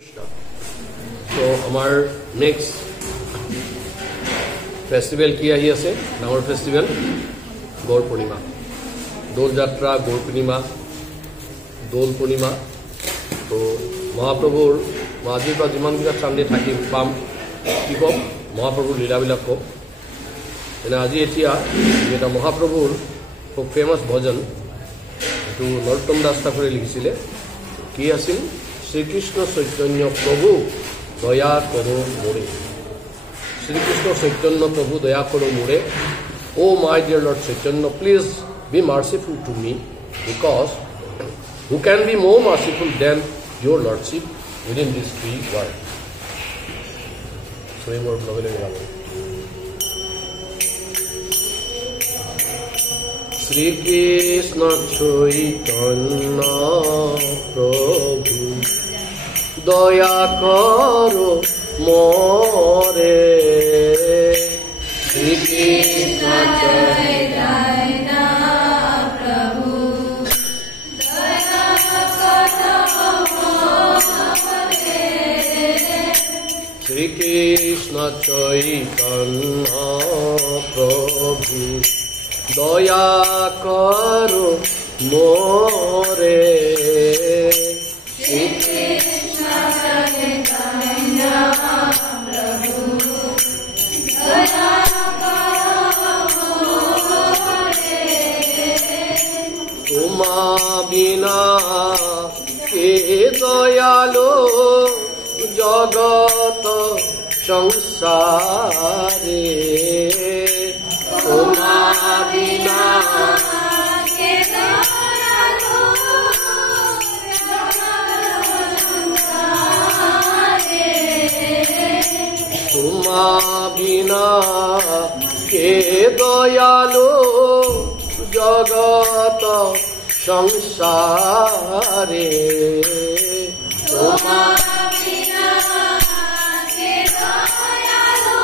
So our next festival ki ahi ase our festival Gaur Purnima Dol Jatra Gaur Purnima Dol Purnima to Mahaprabhur Majir pa jiman gila samne thaki pam ki kom Mahaprabhur lila bila kom ena aji etia eta Mahaprabhur খুব famous bhajan to Narottam Das Thakure likhile ki asil Shri Krishna Chaitanya Prabhu Daya Karo More. Shri Krishna Chaitanya Prabhu Daya Karo More. Oh my dear Lord Chaitanya, please be merciful to me, because who can be more merciful than your Lordship within this free world? So, more Shri Krishna Chaitanya Prabhu Daya Karo More. Shri Krishna Chaitanya Prabhu Daya Karo More. Shri Krishna Chaitanya Prabhu Daya Karo More. Shri Krishna Chaitanya Prabhu Daya Karo More. Tuma bina ke dayalo jagat sansare. Tuma bina ke dayalo Tuma bina ke dayalo jagat sansare. Tuma bina ke dayalo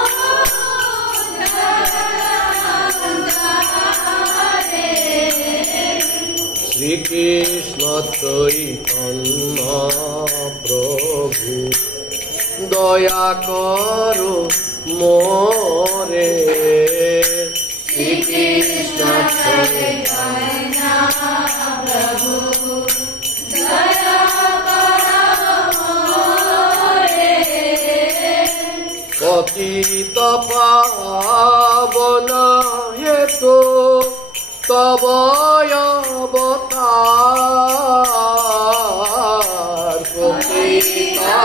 Shri Krishna Chaitanya Prabhu Daya Karo More. Shri Krishna Chaitanya Prabhu Daya Karo More. Patita Pavana Hetu Tavaya Avatar Patita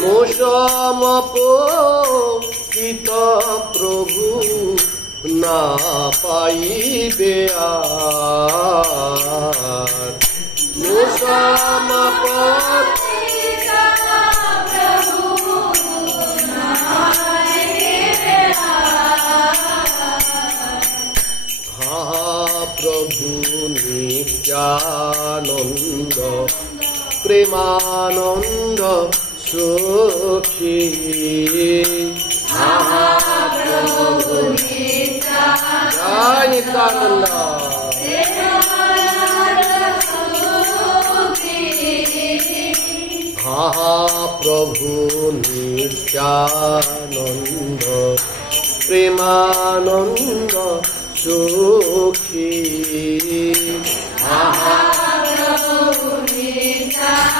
Moshamapo Kita Prabhu Na Paibe Aar Moshamapo Kita Prabhu Na Paibe Aar Ha Prabhu Nityananda Premananda Sukhi Mahaprabhu Nityananda Mahaprabhu Nityananda Premananda Sukhi Mahaprabhu Nityananda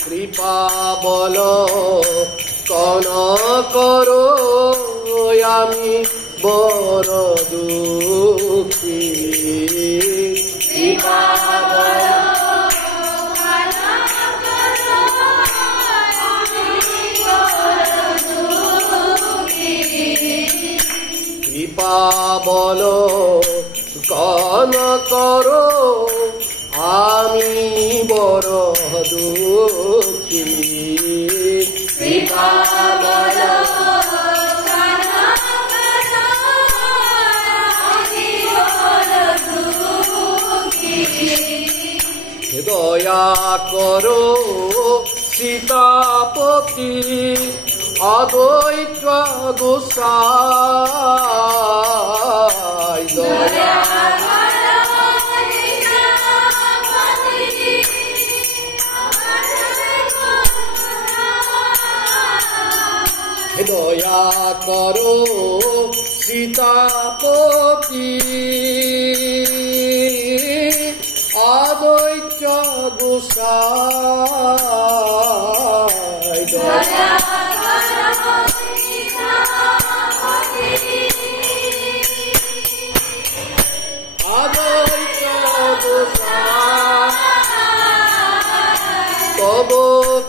Kripa bolo kana karo ami boro dukhi. Kripa bolo kana karo ami boro dukhi. Kripa bolo kana karo ami boro dukhi. Kripa bolo kana karo ami boro dukhi. দয়া করো সীতাপতি অদ্বৈত গোসাই দয়া দয়া করো সীতাপতি অদ্বৈত গোসাই দয়া অদ্বৈত গোসাই তব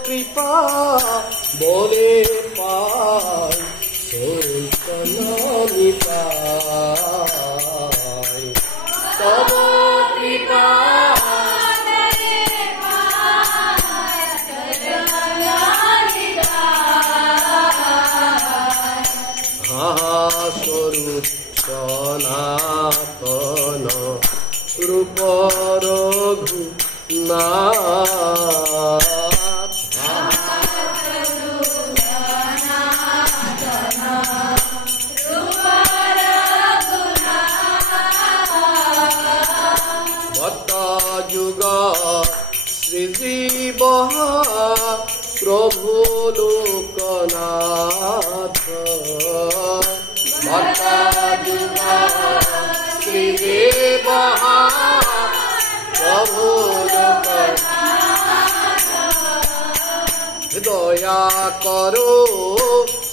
কৃপা বলে পাই নিতাই তব কৃপা স্বরূপ সনাতন রূপ রঘুনাথ যুগ শ্রীজীব প্রভু লোকনাথ যুগ শ্রীজীব প্রভু লোকনাথ দয়া করো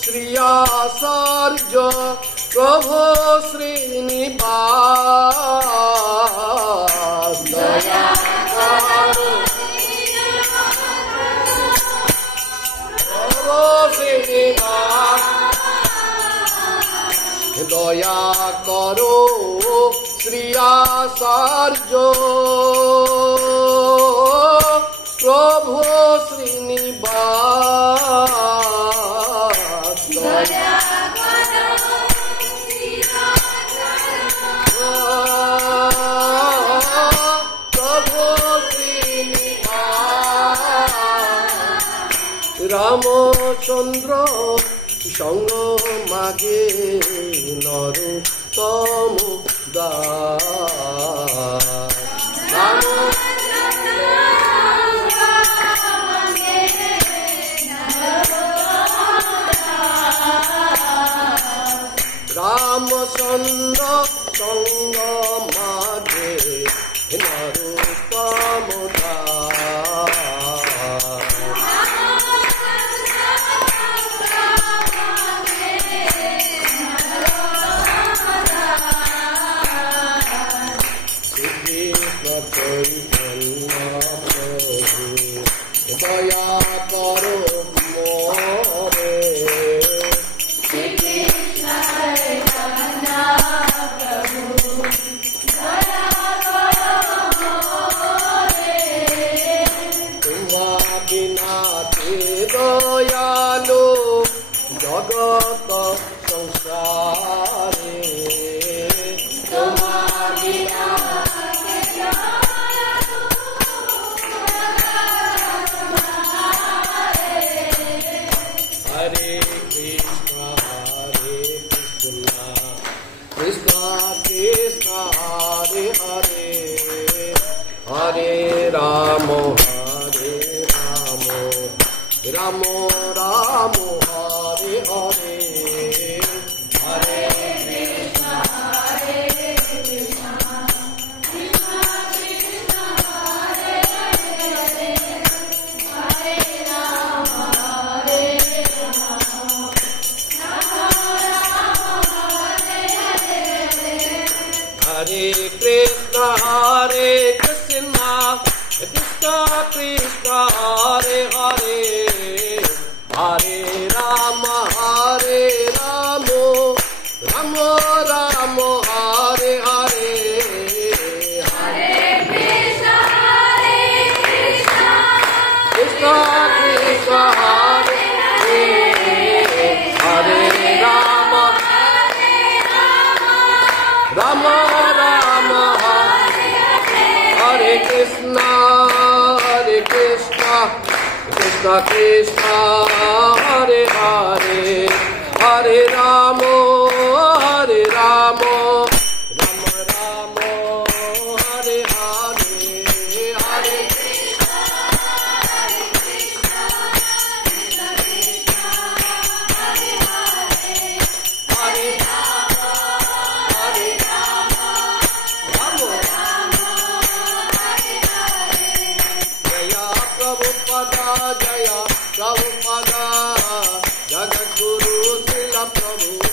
শ্রীয়াচার্য প্রভু শ্রীনিবাস দয়া করো প্রভু শ্রীনিবাস দয়া করো শ্রীয়াচার্য প্রভু শ্রীনিবাস দয়া রামচন্দ্র সঙ্গ মাগে নরোত্তম দাস রামচন্দ্র সঙ্গ মাগে নরোত্তম দাস দয়া করো মোরে তোমা বিনাতে দয়ালো জগত সংসারে তোমা বিনা Hare Krishna Krishna Krishna Hare Hare Hare Ramo Ramo Ramo Hare Hare Hare Krishna Krishna Krishna Hare Hare Hare Ramo Hare Krishna Hare Krishna Krishna Krishna Hare Hare Hare Rama Hare Krishna Krishna Hare Hare Hare Ramo Hare Ramo Rama Ramo Hare Hare Hare Krishna Hare Krishna Krishna Krishna Hare Hare Hare Rama Hare Rama Rama Rama Hare Hare Jaya Prabhupada Jaya Prabhupada Jagadguru Srila Prabhu